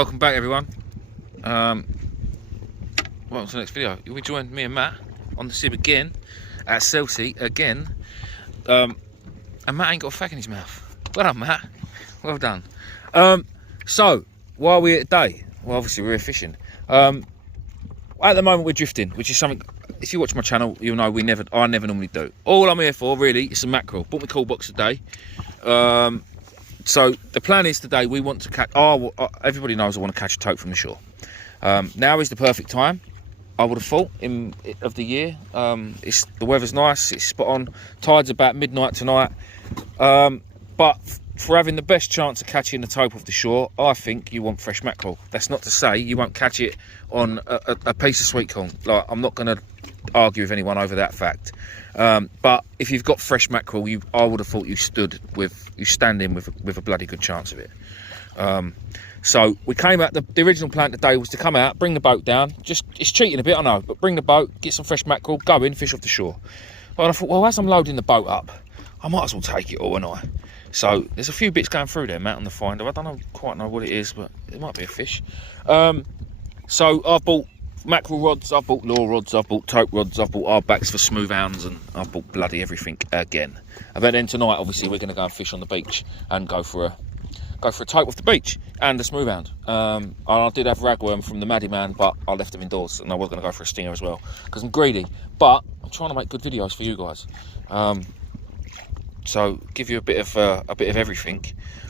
Welcome back, everyone. Welcome to the next video. You'll be joining me and Matt on the sim again at Chelsea again. And Matt ain't got a fag in his mouth. Well done, Matt. Well done. So why are we here today? Well, obviously we're fishing. At the moment we're drifting, which is something. If you watch my channel, you'll know I never normally do. All I'm here for really is some mackerel. Bought my call box today. So the plan is today we want to catch. Everybody knows I want to catch a tope from the shore. Now is the perfect time, I would have thought, of the year. The weather's nice. It's spot on. Tide's about midnight tonight. But for having the best chance of catching the tope off the shore, I think you want fresh mackerel. That's not to say you won't catch it on a piece of sweet corn. Like, I'm not going to argue with anyone over that fact. But if you've got fresh mackerel, I would have thought you stand in with a bloody good chance of it. So we came out. The original plan today was to come out, bring the boat down. It's cheating a bit, I know, but bring the boat, get some fresh mackerel, go in, fish off the shore. But I thought, well, as I'm loading the boat up, I might as well take it all, and I. So there's a few bits going through there, Matt, on the finder. I don't quite know what it is, but it might be a fish. So I've bought mackerel rods, I've bought lure rods, I've bought tope rods, I've bought hardbacks for smooth hounds, and I've bought bloody everything again. And then tonight, obviously, we're going to go and fish on the beach and go for a tope off the beach and a smooth hound. And I did have ragworm from the Maddie Man, but I left them indoors, and I was going to go for a stinger as well because I'm greedy. But I'm trying to make good videos for you guys. So give you a bit of everything.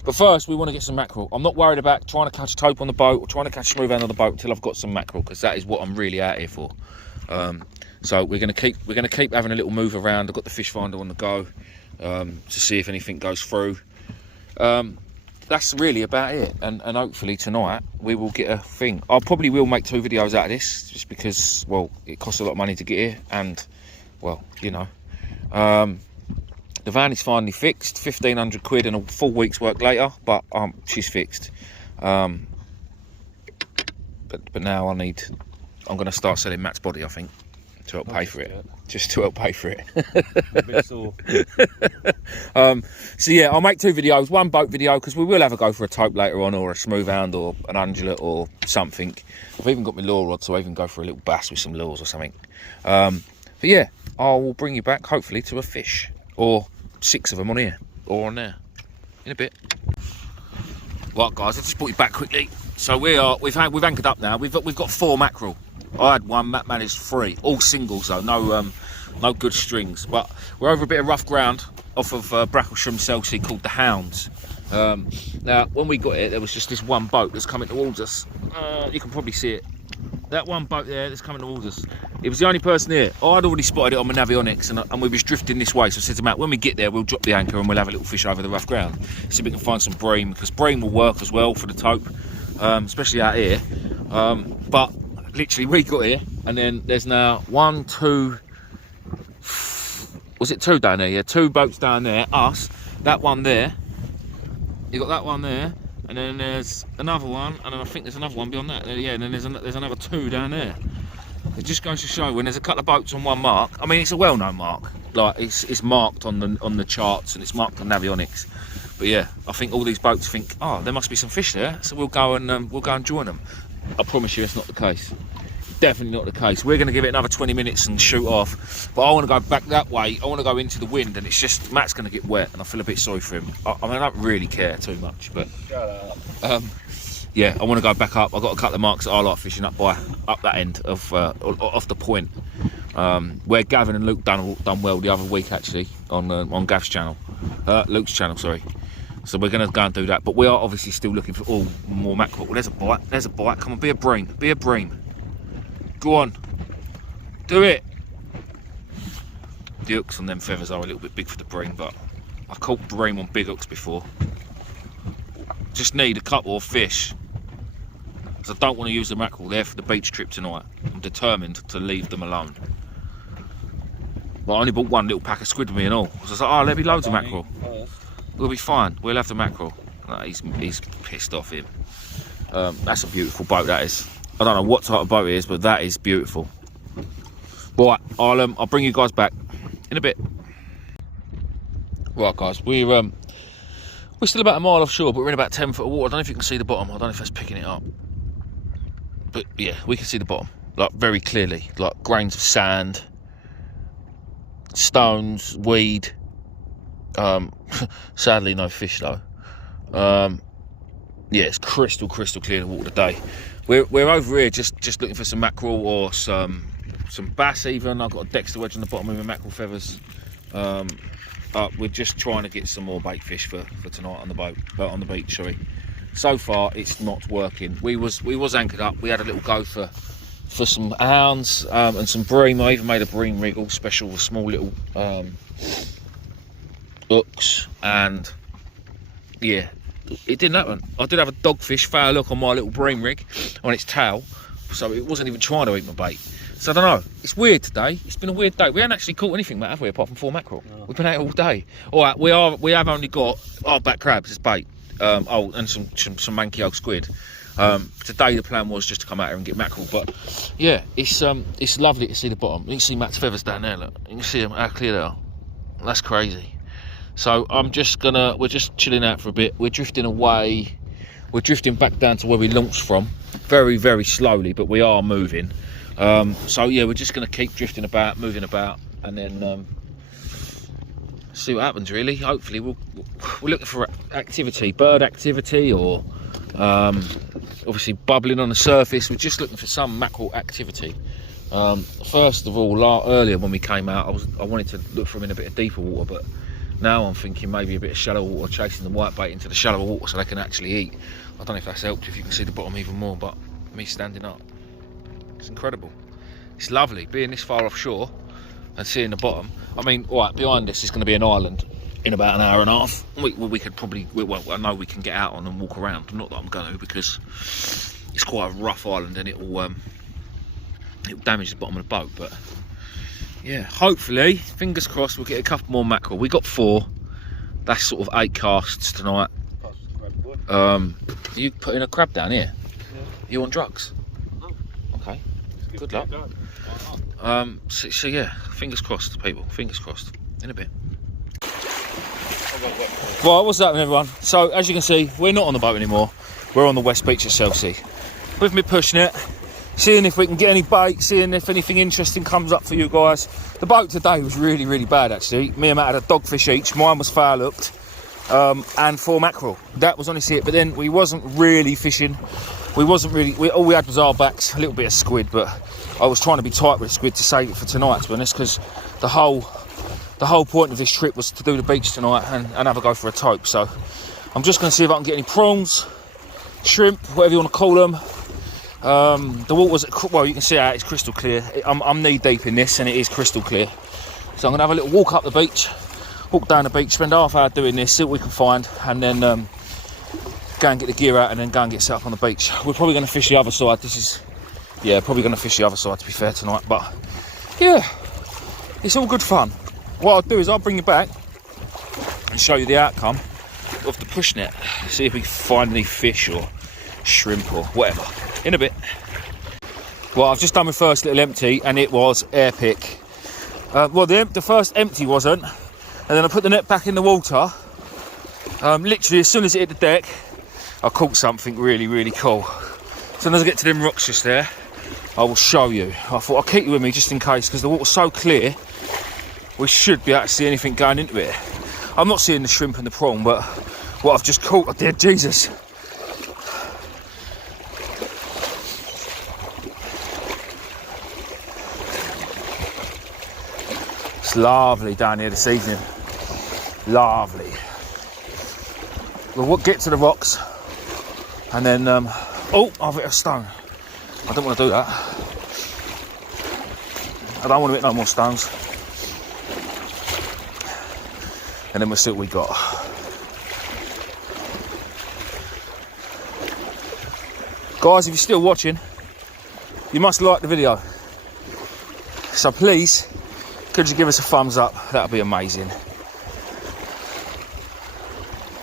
But first, we want to get some mackerel. I'm not worried about trying to catch a tope on the boat or trying to catch a smooth hound on the boat until I've got some mackerel, because that is what I'm really out here for. So we're going to keep having a little move around. I've got the fish finder on the go to see if anything goes through. That's really about it. And hopefully tonight we will get a thing. I probably will make 2 videos out of this, just because, well, it costs a lot of money to get here, and, well, you know. The van is finally fixed, 1,500 quid and a full week's work later, but she's fixed. But now I'm going to start selling Matt's body, I think, to help pay for it. Just to help pay for it. A bit sore. So yeah, I'll make 2 videos. One boat video, because we will have a go for a tope later on, or a smooth hound, or an undulate, or something. I've even got my lure rod, so I even go for a little bass with some lures or something. But yeah, I will bring you back, hopefully, to a fish. Or 6 of them on here, or on there, in a bit. Right, guys, I just brought you back quickly. So we've anchored up now. We've got 4 mackerel. I had 1, Matt managed 3, all singles though, no good strings. But we're over a bit of rough ground off of Bracklesham, Chelsea, called the Hounds. Now, when we got here, there was just this one boat that's coming towards us. You can probably see it. That one boat there that's coming towards us. It was the only person here. I'd already spotted it on my Navionics, and we was drifting this way. So I said to Matt, when we get there, we'll drop the anchor and we'll have a little fish over the rough ground. See if we can find some bream, because bream will work as well for the tope, especially out here. But literally, we got here, and then there's now 1, 2, was it 2 down there? Yeah, 2 boats down there, us, that one there. You got that one there. And then there's another one, and then I think there's another one beyond that. Yeah, and then there's another 2 down there. It just goes to show, when there's a couple of boats on one mark. I mean, it's a well-known mark. Like, it's marked on the charts, and it's marked on Navionics. But yeah, I think all these boats think, oh, there must be some fish there, so we'll go and join them. I promise you, it's not the case. Definitely not the case. We're going to give it another 20 minutes and shoot off. But I want to go back that way. I want to go into the wind, and it's just, Matt's going to get wet, and I feel a bit sorry for him. I mean, I don't really care too much, but yeah, I want to go back up. I've got a couple of marks that I like fishing up that end of off the point, where Gavin and Luke done well the other week, actually, on Gav's channel, Luke's channel, sorry. So we're going to go and do that. But we are obviously still looking for more mackerel. Well, there's a bite. There's a bite. Come on, be a bream. Be a bream. Go on, do it. The hooks on them feathers are a little bit big for the bream, but I caught bream on big hooks before. Just need a couple of fish, because I don't want to use the mackerel there for the beach trip tonight. I'm determined to leave them alone. But I only bought 1 little pack of squid with me and all. So I was like, oh, let me loads of mackerel. We'll be fine. We'll have the mackerel. No, he's pissed off, him. That's a beautiful boat, that is. I don't know what type of boat it is, but that is beautiful. Right, I'll bring you guys back in a bit. Right, guys, we're We're still about a mile offshore, but we're in about 10 foot of water. I don't know if you can see the bottom. I don't know if that's picking it up. But yeah, we can see the bottom, like very clearly. Like grains of sand, stones, weed. Sadly, no fish though. Yeah, it's crystal clear the water today. We're over here just looking for some mackerel or some bass even. I've got a Dexter wedge on the bottom with my mackerel feathers. We're just trying to get some more bait fish for tonight on the boat, on the beach, sorry. So far, it's not working. We was anchored up. We had a little go for some hounds and some bream. I even made a bream rig, all special with small little hooks, and yeah, it didn't happen. I did have a dogfish foul hook on my little bream rig on its tail, so it wasn't even trying to eat my bait. So I don't know. It's weird today. It's been a weird day. We haven't actually caught anything, Matt, have we? Apart from 4 mackerel. No. We've been out all day. All right, we have only got back crabs as bait. And some manky old squid. Today the plan was just to come out here and get mackerel, but yeah, it's lovely to see the bottom. You can see Matt's feathers down there. Look, you can see them how clear they are. That's crazy. So we're just chilling out for a bit. We're drifting away. We're drifting back down to where we launched from, very, very slowly, but we are moving. So yeah, we're just going to keep drifting about, moving about, and then see what happens. Really, hopefully we're looking for activity, bird activity, or obviously bubbling on the surface. We're just looking for some mackerel activity. First of all, earlier when we came out, I wanted to look for them in a bit of deeper water, but now I'm thinking maybe a bit of shallow water, chasing the whitebait into the shallow water so they can actually eat. I don't know if that's helped, if you can see the bottom even more, but me standing up, it's incredible. It's lovely being this far offshore and seeing the bottom. I mean, all right, behind us is going to be an island in about an hour and a half. We could probably, well, I know we can get out on and walk around. Not that I'm going to, because it's quite a rough island and it'll damage the bottom of the boat. But yeah, hopefully, fingers crossed, we'll get a couple more mackerel. We got 4. That's sort of 8 casts tonight. You putting a crab down here? Yeah. You on drugs? No. Okay. Good luck. So yeah, fingers crossed, people. Fingers crossed. In a bit. Right, what's happening, everyone? So as you can see, we're not on the boat anymore. We're on the West Beach at Chelsea. With me pushing it, seeing if we can get any bait, seeing if anything interesting comes up for you guys. The boat today was really, really bad actually. Me and Matt had a dogfish each. Mine was foul hooked, and 4 mackerel. That was honestly it. But then we wasn't really fishing. All we had was our backs, a little bit of squid, but I was trying to be tight with squid to save it for tonight, to be honest, because the whole point of this trip was to do the beach tonight and have a go for a tope. So I'm just going to see if I can get any prawns, shrimp, whatever you want to call them. The water's, well, you can see how it's crystal clear. I'm knee deep in this and it is crystal clear. So I'm going to have a little walk up the beach, walk down the beach, spend half hour doing this, see what we can find, and then go and get the gear out and then go and get set up on the beach. We're probably going to fish the other side. Probably going to fish the other side, to be fair, tonight. But yeah, it's all good fun. What I'll do is I'll bring you back and show you the outcome of the push net. See if we can find any fish or shrimp or whatever in a bit. Well, I've just done my first little empty and it was epic. Well, the first empty wasn't, and then I put the net back in the water. Literally as soon as it hit the deck, I caught something really, really cool. As soon as I get to them rocks just there, I will show you. I thought I'll keep you with me just in case, because the water's so clear, we should be able to see anything going into it. I'm not seeing the shrimp and the prawn, but what I've just caught, I did, Jesus. It's lovely down here this evening. Lovely. We'll get to the rocks and then, oh, I've hit a stone. I don't want to do that. I don't want to hit no more stones. And then we'll see what we got. Guys, if you're still watching, you must like the video. So please, could you give us a thumbs up? That would be amazing.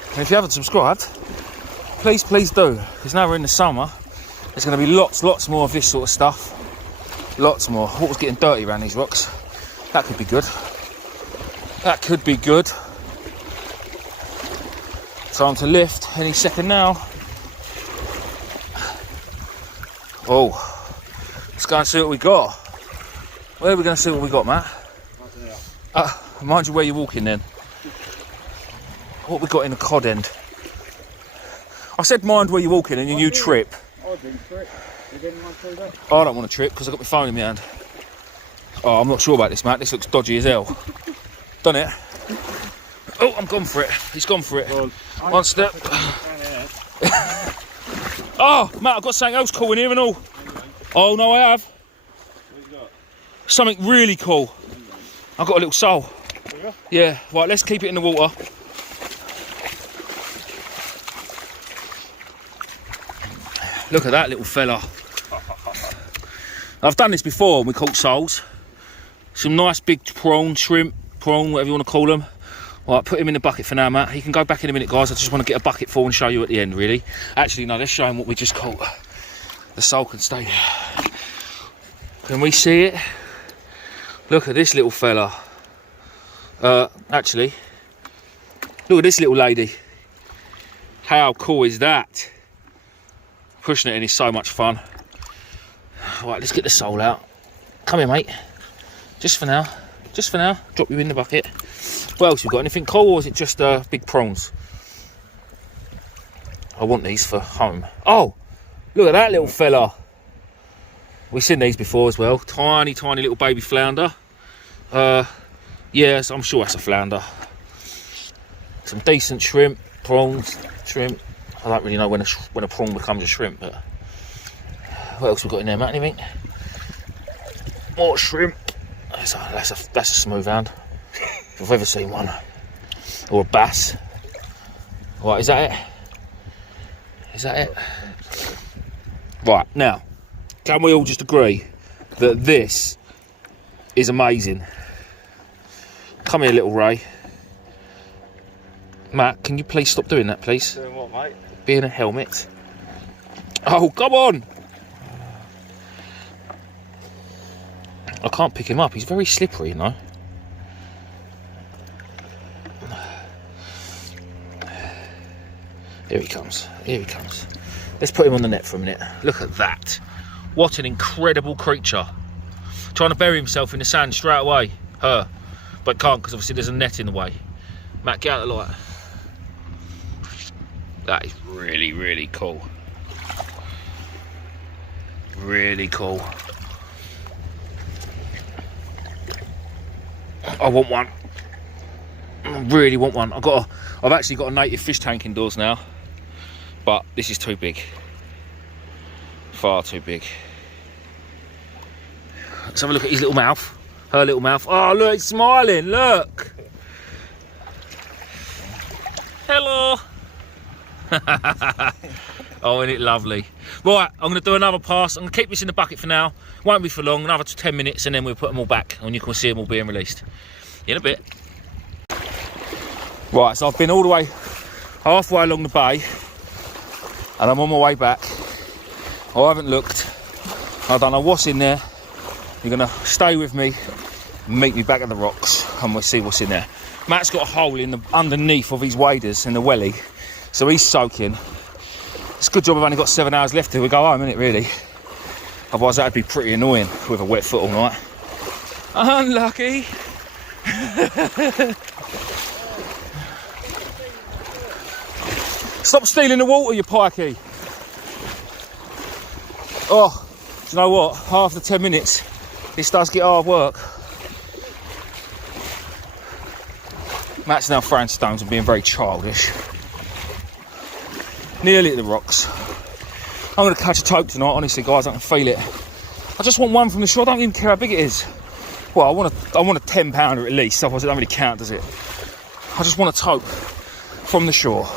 And if you haven't subscribed, please do, because now we're in the summer, there's going to be lots more of this sort of stuff. Lots more. Water's getting dirty around these rocks. That could be good. That could be good. Time to lift any second now. Oh, let's go and see what we got. Where are we going to see what we got, Matt? Mind you where you're walking then. What we got in the cod end? I said mind where you're walking and you trip. I didn't trip. Did anyone do that? I don't want to trip because I've got my phone in my hand. Oh, I'm not sure about this, Matt. This looks dodgy as hell. Done it. Oh, I'm gone for it. He's gone for it. Well, one step. Oh, Matt, I've got something else cool in here and all. Oh, no, I have. What you got? Something really cool. I've got a little soul. Yeah, right, let's keep it in the water. Look at that little fella. I've done this before and we caught soles. Some nice big prawn, shrimp, prawn, whatever you want to call them. Right, put him in the bucket for now, Matt. He can go back in a minute, guys. I just want to get a bucket full and show you at the end, really. Actually, no, let's show him what we just caught. The sole can stay there. Can we see it? Look at this little fella. Actually, look at this little lady. How cool is that? Pushnetting is so much fun. Right, let's get the sole out. Come here, mate. Just for now. Just for now. Drop you in the bucket. What else we got? Anything cool, or is it just big prawns? I want these for home. Oh, look at that little fella. We've seen these before as well. Tiny, tiny little baby flounder. Yes, I'm sure that's a flounder. Some decent shrimp, prawns, shrimp. I don't really know when a prawn becomes a shrimp, but what else we got in there, Matt? Anything? More shrimp. That's a smooth hound. If I've ever seen one. Or a bass. Right, is that it? Is that it? Right, now, can we all just agree that this is amazing? Come here, little Ray. Matt, can you please stop doing that, please? Doing what, mate? Be in a helmet. Oh, come on! I can't pick him up. He's very slippery, you know. Here he comes. Here he comes. Let's put him on the net for a minute. Look at that. What an incredible creature. Trying to bury himself in the sand straight away. Her. But can't, because obviously there's a net in the way. Matt, get out of the light. That is really, really cool. Really cool. I want one. I really want one. I've actually got a native fish tank indoors now, but this is too big. Far too big. Let's have a look at his little mouth. Her little mouth. Oh, look, it's smiling. Look. Hello. Oh, isn't it lovely? Right, I'm going to do another pass. I'm going to keep this in the bucket for now. Won't be for long, another 10 minutes, and then we'll put them all back, and you can see them all being released in a bit. Right, so I've been all the way halfway along the bay, and I'm on my way back. I haven't looked. I don't know what's in there. You're going to stay with me and meet me back at the rocks, and we'll see what's in there. Matt's got a hole in the underneath of his waders in the welly, so he's soaking. It's a good job I've only got 7 hours left till we go home, isn't it, really? Otherwise that'd be pretty annoying with a wet foot all night. Unlucky. Stop stealing the water, you pikey. Oh, do you know what? After 10 minutes, this does get hard work. Matt's now throwing stones and being very childish. Nearly at the rocks. I'm going to catch a tope tonight, honestly, guys. I can feel it. I just want one from the shore. I don't even care how big it is. Well, I want a 10 pounder at least, otherwise it don't really count, does it? I just want a tope from the shore.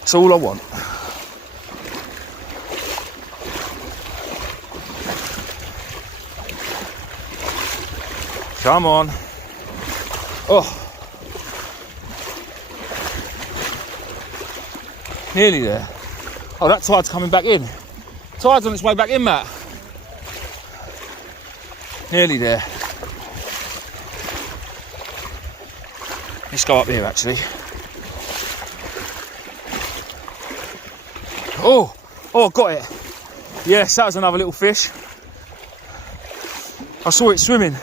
That's all I want. Come on. Oh. Nearly there. Oh, that tide's coming back in. Tide's on its way back in, Matt. Nearly there. Let's go up here actually. Oh, I got it. Yes, that was another little fish. I saw it swimming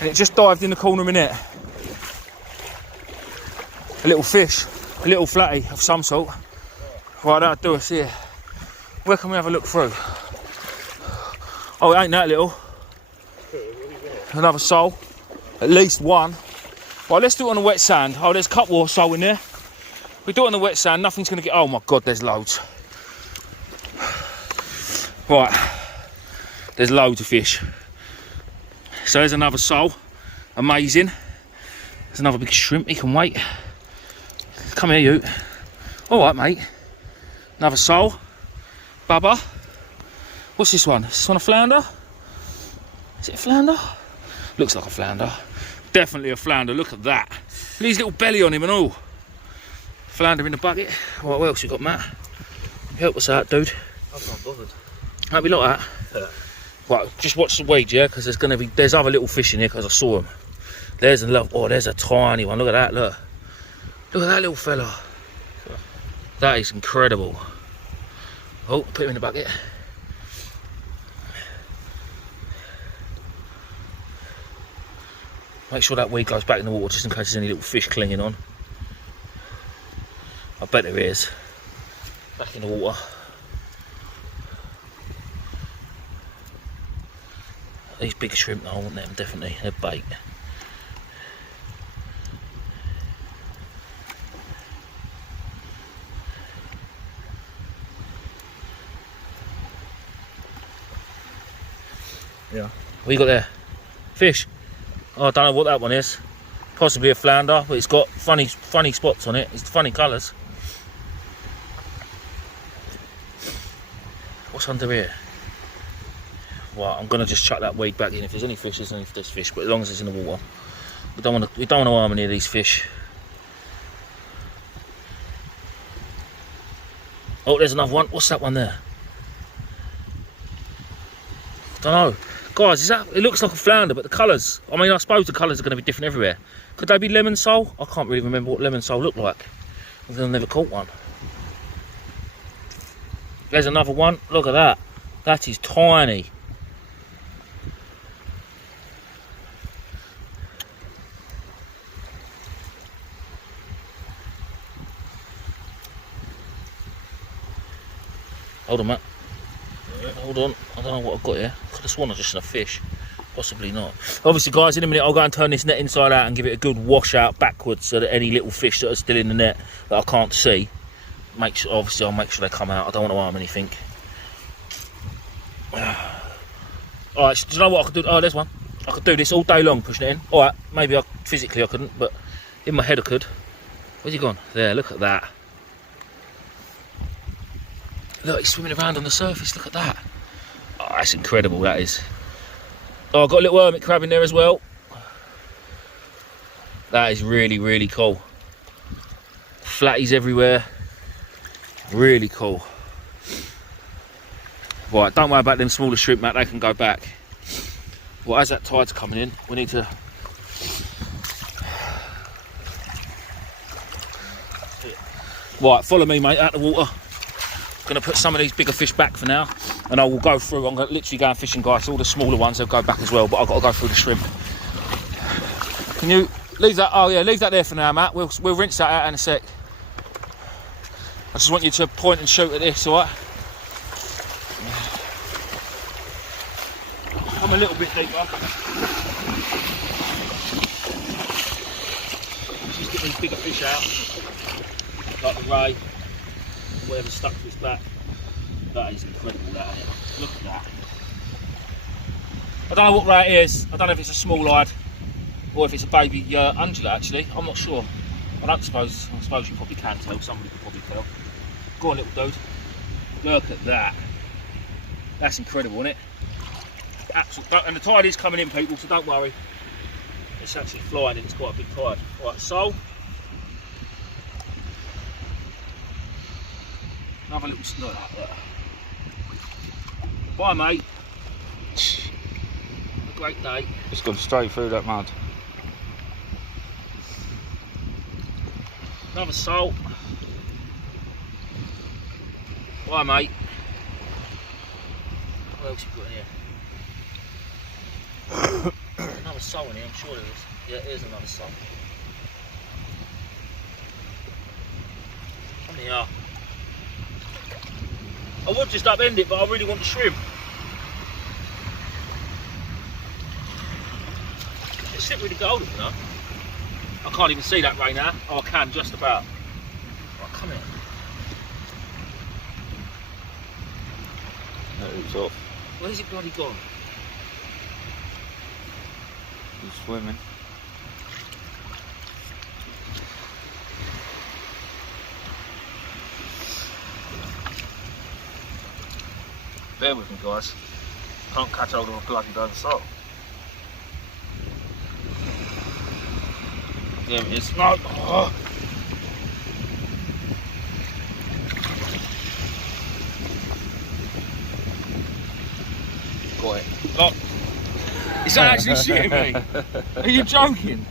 and it just dived in the corner of my net. A little fish, a little flatty of some sort. Right, that'll do us here. Where can we have a look through? Oh, it ain't that little. Another sole, at least one. Right, let's do it on the wet sand. Oh, there's a couple or so in there. We do it on the wet sand, nothing's gonna get, oh my God, there's loads. Right, there's loads of fish. So there's another sole, amazing. There's another big shrimp, he can wait. Come here, you. All right, mate. Another sole, bubba. What's this one? Is this one a flounder? Is it a flounder? Looks like a flounder. Definitely a flounder, look at that. Look at his little belly on him and all. Flounder in the bucket. Right, what else you got, Matt? Help us out, dude. I'm not bothered. Don't be like that. Yeah. Right, just watch the weed, yeah, because there's other little fish in here because I saw them. There's there's a tiny one. Look at that, look. Look at that little fella. That is incredible. Oh, put him in the bucket. Make sure that weed goes back in the water just in case there's any little fish clinging on. I bet there is. Back in the water. These big shrimp, though, I want them definitely. They're bait. Yeah. What you got there? Fish? Oh, I don't know what that one is. Possibly a flounder, but it's got funny spots on it. It's funny colours. What's under here? Right, I'm gonna just chuck that weed back in. If there's any fish, there's fish. But as long as it's in the water, we don't want to harm any of these fish. Oh, there's another one. What's that one there? Don't know. Guys, it looks like a flounder, but the colours, I mean, I suppose the colours are going to be different everywhere. Could they be lemon sole? I can't really remember what lemon sole looked like. I've never caught one. There's another one. Look at that. That is tiny. Hold on, Matt. Hold on, I don't know what I've got here. I could have sworn I just seen a fish. Possibly not. Obviously, guys, in a minute I'll go and turn this net inside out and give it a good wash out backwards so that any little fish that are still in the net that I can't see, obviously I'll make sure they come out. I don't want to harm anything. Alright, so do you know what I could do? Oh, there's one. I could do this all day long, pushing it in. Alright, maybe physically I couldn't, but in my head I could. Where's he gone? There, look at that. Look, he's swimming around on the surface, look at that. Oh, that's incredible, that is. Oh, I've got a little hermit crab in there as well. That is really, really cool. Flatties everywhere. Really cool. Right, don't worry about them smaller shrimp, Matt, they can go back. Well, as that tide's coming in, we need to... Right, follow me, mate, out the water. I'm going to put some of these bigger fish back for now, and I will go through. I'm going to literally go and fishing, guys. All the smaller ones, they'll go back as well, but I've got to go through the shrimp. Can you leave that? Oh yeah, leave that there for now, Matt. We'll rinse that out in a sec. I just want you to point and shoot at this, all right? Come a little bit deeper. Just get these bigger fish out, like the ray. Whatever's stuck to his back. That is incredible, that is. Look at that. I don't know what ray it is. I don't know if it's a small eyed or if it's a baby ungulate actually. I'm not sure. I suppose you probably can tell. Somebody could probably tell. Go on, little dude. Look at that. That's incredible, isn't it? Absolutely. And the tide is coming in, people, so don't worry. It's actually flying and it's quite a big tide. Right, so another little snort like that. Bye, mate. A great day. It's gone straight through that mud. Another salt. Right, mate. What else you got in here? Another salt in here, I'm sure there is. Yeah, here's another salt. Come here. I would just upend it, but I really want the shrimp. It's slippery to gold, you know. I can't even see that right now. Oh, I can just about. Right, come here. No, it's off. Where's it bloody gone? He's swimming. Bear with me, guys. Can't catch hold of a bloody bloody salt. There it is. No. Oh. Got it. Look. Is that actually shitting me? Are you joking?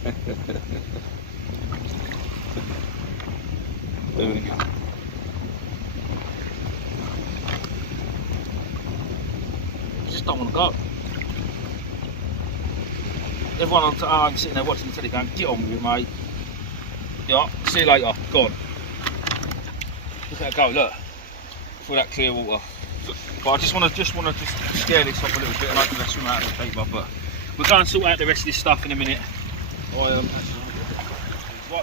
There we go. Just don't want to go. Everyone on home sitting there watching the telly going, get on with it, mate. Yeah, see you later. Go on. Look at it go, look. Through that clear water. But I just want to scare this off a little bit and hopefully they'll swim out of the paper. But we'll go and sort out the rest of this stuff in a minute. Right,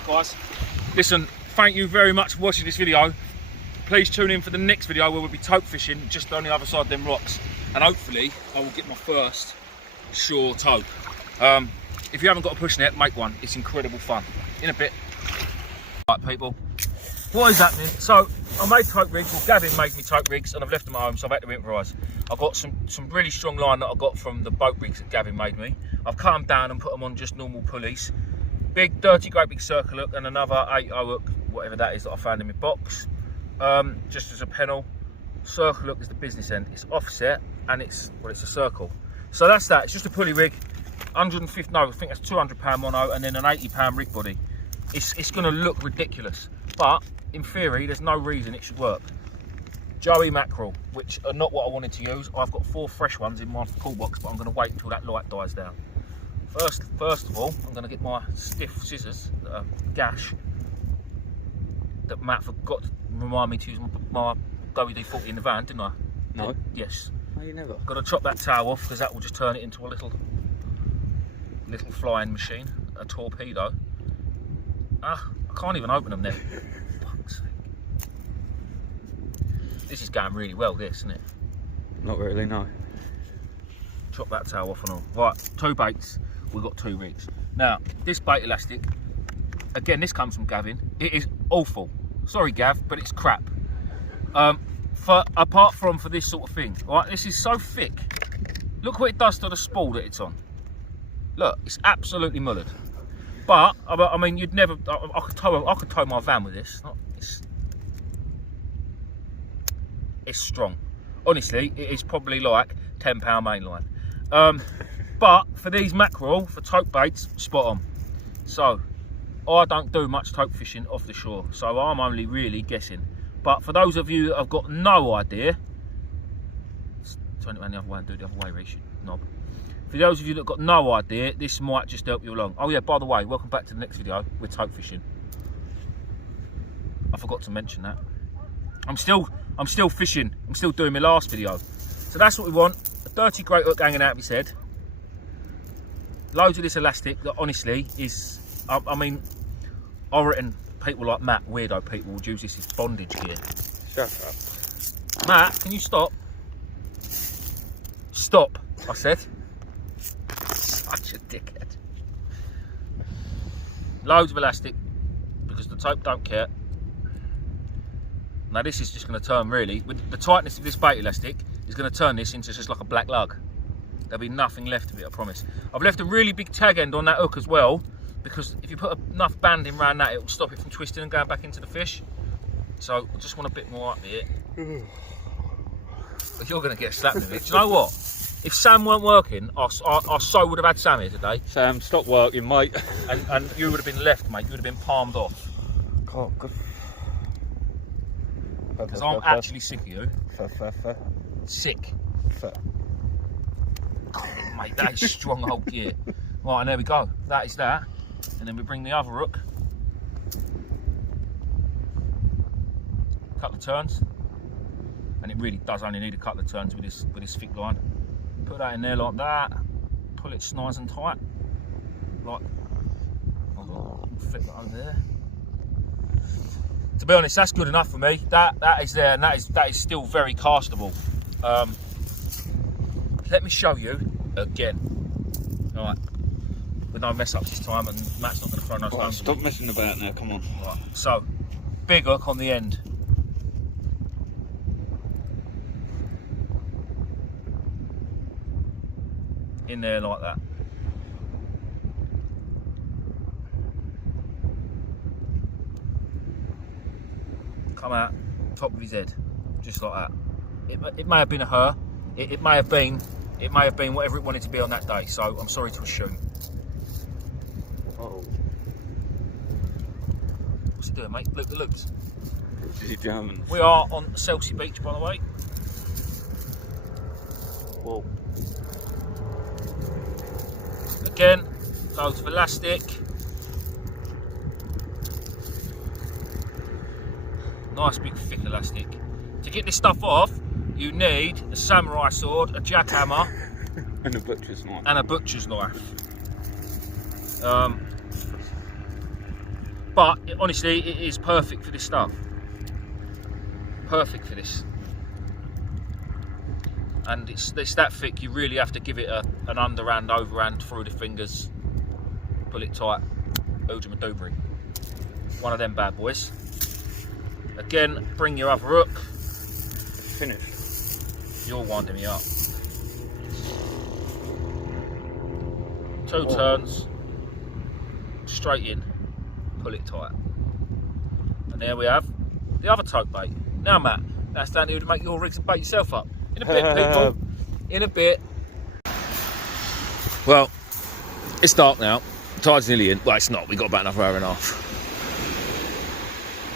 guys. Listen, thank you very much for watching this video. Please tune in for the next video where we'll be tope fishing just on the other side of them rocks. And hopefully I will get my first shore tope. If you haven't got a push net, make one. It's incredible fun. In a bit. Right, people. What is happening? So I made tope rigs. Well, Gavin made me tope rigs, and I've left them at home, so I've had to improvise. I've got some really strong line that I got from the boat rigs that Gavin made me. I've cut them down and put them on just normal pulleys. Big, dirty, great big circle hook, and another 8/0 hook, whatever that is that I found in my box. Just as a pennel. Circle hook is the business end. It's offset, and it's a circle. So that's that. It's just a pulley rig. 150, no, I think that's £200 mono, and then an £80 rig body. It's going to look ridiculous, but in theory, there's no reason it should work. Joey mackerel, which are not what I wanted to use. I've got 4 fresh ones in my cool box, but I'm going to wait until that light dies down. First of all, I'm going to get my stiff scissors, gash, that Matt forgot to remind me to use my WD-40 in the van, didn't I? No. Yes. No, you never. Got to chop that tail off because that will just turn it into a little flying machine, a torpedo. Ah, I can't even open them there. Fuck's sake. This is going really well, this, isn't it? Not really, no. Chop that tail off and all. Right, 2 baits. We've got 2 rigs. Now, this bait elastic, again, this comes from Gavin. It is awful. Sorry, Gav, but it's crap. Apart from for this sort of thing, right? This is so thick. Look what it does to the spool that it's on. Look, it's absolutely mullered. But I mean, you'd never. I could tow my van with this. It's strong. Honestly, it is probably like £10 mainline. But for these mackerel, for tope baits, spot on. So I don't do much tope fishing off the shore, so I'm only really guessing. But for those of you that have got no idea, turn it around the other way and do it the other way, Reece, knob. For those of you that have got no idea, this might just help you along. Oh yeah, by the way, welcome back to the next video with tope fishing. I forgot to mention that. I'm still fishing. I'm still doing my last video. So that's what we want. A dirty great hook hanging out of his head. Loads of this elastic that honestly is, I mean, I reckon people like Matt, weirdo people, would use this as bondage gear. Shut up. Matt, can you stop? Stop, I said. Such a dickhead. Loads of elastic, because the tope don't care. Now this is just going to turn really, with the tightness of this bait elastic, is going to turn this into just like a black lug. There'll be nothing left of it, I promise. I've left a really big tag end on that hook as well, because if you put enough banding around that, it will stop it from twisting and going back into the fish. So I just want a bit more up here. But you're going to get slapped with it. Do you know what? If Sam weren't working, I so would have had Sam here today. Sam, stop working, mate. And you would have been left, mate. You would have been palmed off. Oh, good. Because I'm actually sick of you. Sick. Fair. Oh, mate, that is strong old gear. Right, and there we go. That is that. And then we bring the other hook. Couple of turns. And it really does only need a couple of turns with this thick line. Put that in there like that. Pull it nice and tight. Like, I'll flip that over there. To be honest, that's good enough for me. That is there, and that is still very castable. Let me show you again. All right, with no mess ups this time, and Matt's not going to throw no stones. Stop messing about now. Come on. Right, so big hook on the end. In there like that. Come out, top of his head, just like that. It may have been a her. It may have been whatever it wanted to be on that day. So I'm sorry to assume. Oh. What's he doing, mate? Loop the loops. Is he jamming? We are on Chelsea Beach, by the way. Whoa. Again, loads of elastic. Nice big thick elastic. To get this stuff off, you need a samurai sword, a jackhammer, and a butcher's knife. And a butcher's knife. But honestly, it is perfect for this stuff. Perfect for this. And it's that thick. You really have to give it an underhand, overhand through the fingers. Pull it tight. Oojamadoobry. One of them bad boys. Again, bring your other hook. Finish. You're winding me up. 2 turns. Straight in. Pull it tight. And there we have the other tope bait. Now, Matt, that's down to you to make your rigs and bait yourself up. In a bit, people. In a bit. Well, it's dark now. The tide's nearly in. Well, it's not. We've got about another hour and a half.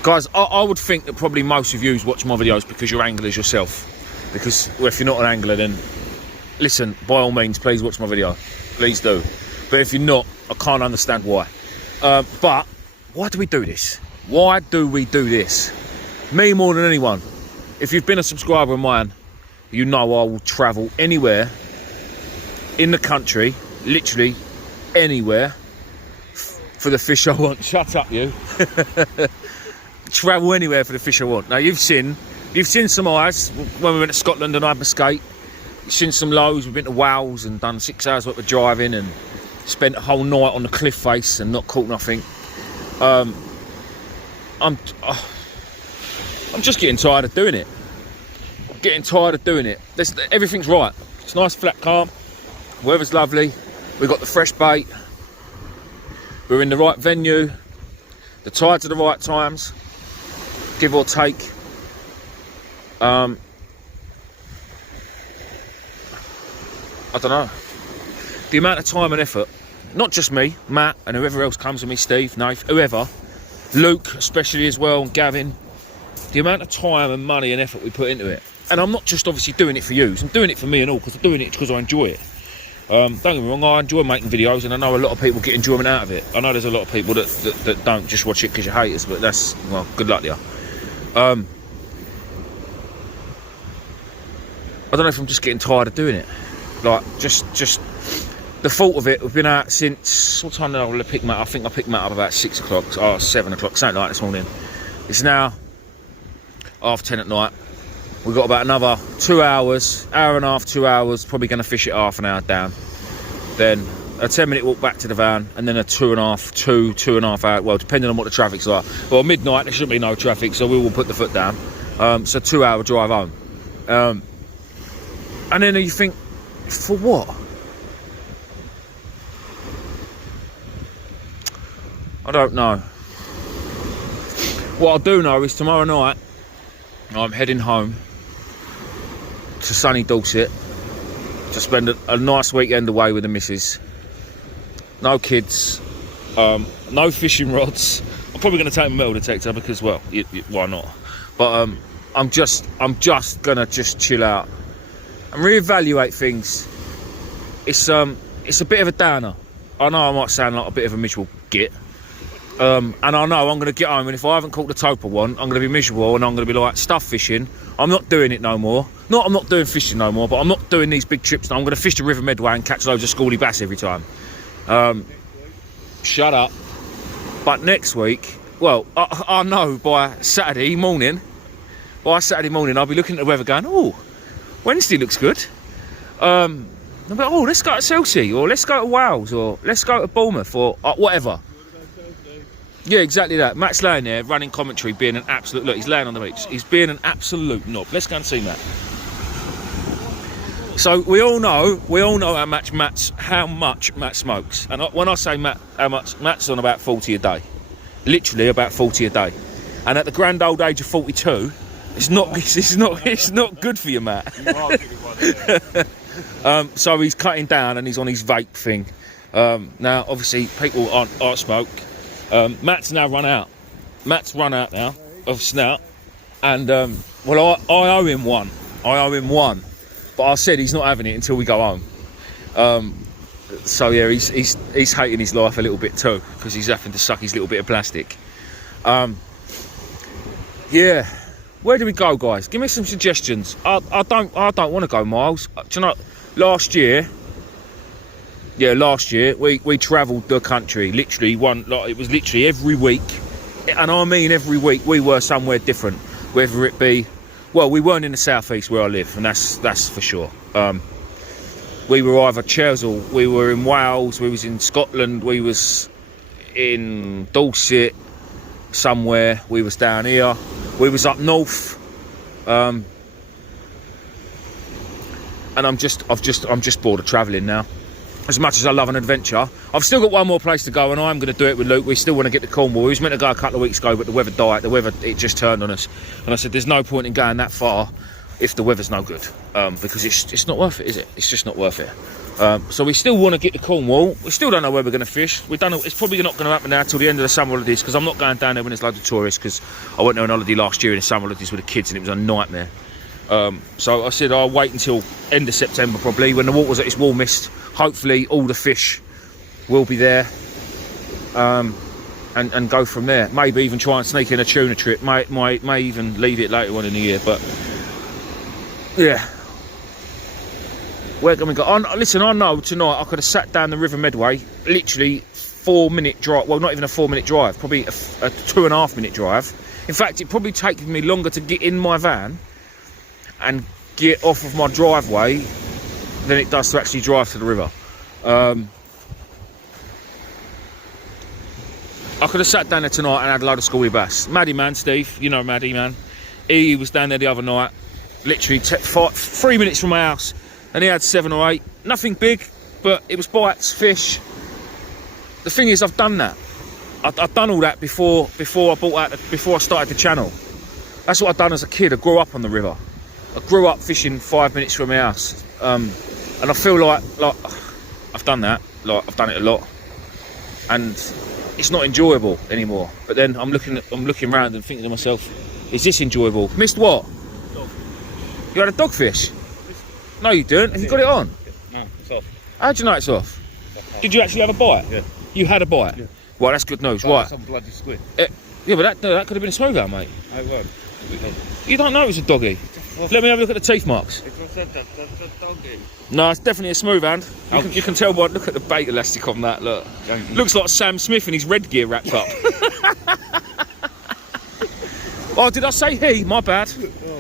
Guys, I would think that probably most of you watch my videos because you're anglers yourself. Because well, if you're not an angler, then listen, by all means, please watch my video. Please do. But if you're not, I can't understand why. But why do we do this? Why do we do this? Me more than anyone. If you've been a subscriber of mine, you know I will travel anywhere in the country, literally anywhere, for the fish I want. Shut up, you. Travel anywhere for the fish I want. Now you've seen some highs when we went to Scotland and I had my skate. You've seen some lows. We've been to Wales and done 6 hours worth of driving and spent a whole night on the cliff face and not caught nothing. I'm just getting tired of doing it. Everything's right. It's nice, flat, calm. Weather's lovely. We've got the fresh bait. We're in the right venue. The tides are the right times, give or take. I don't know. The amount of time and effort, not just me, Matt, and whoever else comes with me, Steve, Nath, whoever, Luke especially as well, and Gavin, the amount of time and money and effort we put into it. And I'm not just obviously doing it for you, I'm doing it for me and all, because I'm doing it because I enjoy it. Don't get me wrong, I enjoy making videos and I know a lot of people get enjoyment out of it. I know there's a lot of people that don't just watch it because you're haters, but that's, well, good luck to you. I don't know if I'm just getting tired of doing it. Like, just the thought of it, we've been out since, what time did I pick Matt up? I think I picked Matt up about 6 o'clock, or 7 o'clock, something like this morning. It's now 10:30 at night. We've got about another 2 hours, hour and a half, 2 hours, probably going to fish it half an hour down. Then a 10-minute walk back to the van, and then a 2.5 hour, well, depending on what the traffic's like. Well, midnight, there shouldn't be no traffic, so we will put the foot down. So 2 hour drive home. And then you think, for what? I don't know. What I do know is tomorrow night, I'm heading home to sunny Dorset to spend a nice weekend away with the missus. No kids, no fishing rods. I'm probably going to take my metal detector because, well, why not? But I'm just gonna chill out and reevaluate things. It's a bit of a downer. I know I might sound like a bit of a miserable git. And I know I'm going to get home, and if I haven't caught the tope I want, I'm going to be miserable, and I'm going to be like, stuff fishing. I'm not doing it no more. I'm not doing fishing no more, but I'm not doing these big trips. I'm going to fish the River Medway and catch loads of schoolie bass every time. Shut up. But next week, well, I know by Saturday morning, I'll be looking at the weather going, oh, Wednesday looks good. I'll be like, oh, let's go to Chelsea, or let's go to Wales, or let's go to Bournemouth, or whatever. Yeah, exactly that. Matt's laying there, running commentary, being an absolute... Look, he's laying on the beach. He's being an absolute knob. Let's go and see Matt. So we all know how much Matt smokes. And when I say Matt, how much, Matt's on about 40 a day. Literally about 40 a day. And at the grand old age of 42, it's not good for you, Matt. So he's cutting down and he's on his vape thing. Now, obviously, people aren't smoke. Matt's now run out. Matt's run out now of snout, and well, I owe him one. But I said he's not having it until we go home. So yeah, he's hating his life a little bit too because he's having to suck his little bit of plastic. Yeah, where do we go, guys? Give me some suggestions. I don't want to go miles. Do you know? Last year we travelled the country. Literally it was literally every week, and I mean every week we were somewhere different. Whether it be, well, we weren't in the southeast where I live, and that's for sure. We were either Chesil, we were in Wales, we was in Scotland, we was in Dorset somewhere, we was down here, we was up north. And I'm just bored of travelling now. As much as I love an adventure, I've still got one more place to go, and I'm going to do it with Luke. We still want to get to Cornwall. We was meant to go a couple of weeks ago, but the weather died. It just turned on us, and I said, "There's no point in going that far if the weather's no good, because it's not worth it, is it? It's just not worth it." So we still want to get to Cornwall. We still don't know where we're going to fish. We don't know. It's probably not going to happen now till the end of the summer holidays, because I'm not going down there when there's loads of tourists. Because I went there on holiday last year in the summer holidays with the kids, and it was a nightmare. So I said I'll wait until end of September probably, when the water's at its warmest. Hopefully all the fish will be there, and go from there. Maybe even try and sneak in a tuna trip. May even leave it later on in the year. But yeah, where can we go? Listen, I know tonight I could have sat down the River Medway, literally 4-minute drive. Well, not even a 4-minute drive, probably a 2.5-minute drive. In fact, it probably taken me longer to get in my van and get off of my driveway than it does to actually drive to the river. I could have sat down there tonight and had a load of schoolie bass. Maddie man, Steve, you know Maddie man, he was down there the other night, literally 3 minutes from my house, and he had 7 or 8. Nothing big, but it was bites, fish. The thing is, I've done that. I've done all that before I started the channel. That's what I've done as a kid. I grew up on the river. I grew up fishing 5 minutes from my house, and I feel like I've done that. Like, I've done it a lot, and it's not enjoyable anymore. But then I'm looking around and thinking to myself, is this enjoyable? Missed what? Dog. You had a dogfish? No, you didn't. Have you got it on? No, it's off. How'd you know it's off? Did you actually have a bite? Yeah. You had a bite? Yeah. Well, that's good news. Right. Some bloody squid. Yeah, but that could have been a smoothhound, mate. I won't. You don't know it was a doggy. Let me have a look at the teeth marks. It was a doggy. No, it's definitely a smoothhound. You can tell by, look at the bait elastic on that, look. Looks like Sam Smith in his red gear wrapped up. Oh, did I say he? My bad.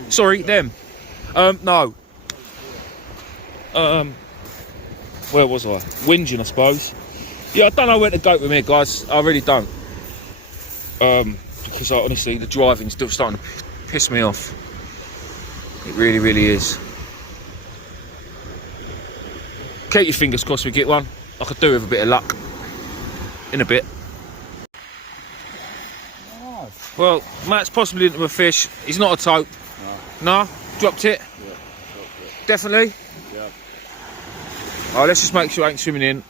Sorry, them. No. Where was I? Whinging, I suppose. Yeah, I don't know where to go from here, guys. I really don't. Because honestly, the driving's still starting to piss me off. It really, really is. Keep your fingers crossed we get one. I could do with a bit of luck. In a bit. Oh. Well, Matt's possibly into a fish. He's not a tope. No. No? Dropped it? Yeah, dropped it. Definitely? Yeah. Alright, let's just make sure I ain't swimming in.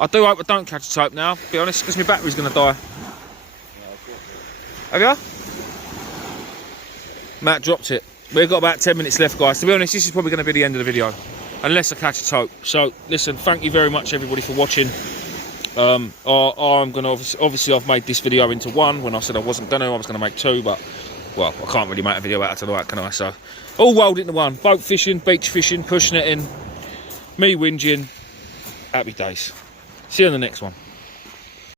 I do hope I don't catch a tope now, to be honest, because my battery's going to die. Yeah, I've got it. Have you? Matt dropped it. We've got about 10 minutes left, guys. To be honest, this is probably going to be the end of the video, unless I catch a tope. So, listen, thank you very much, everybody, for watching. I'm going to, obviously, I've made this video into one. When I said I wasn't going to, I was going to make two, but, well, I can't really make a video out of tonight, can I? So, all rolled into one. Boat fishing, beach fishing, push netting, me whinging. Happy days. See you on the next one.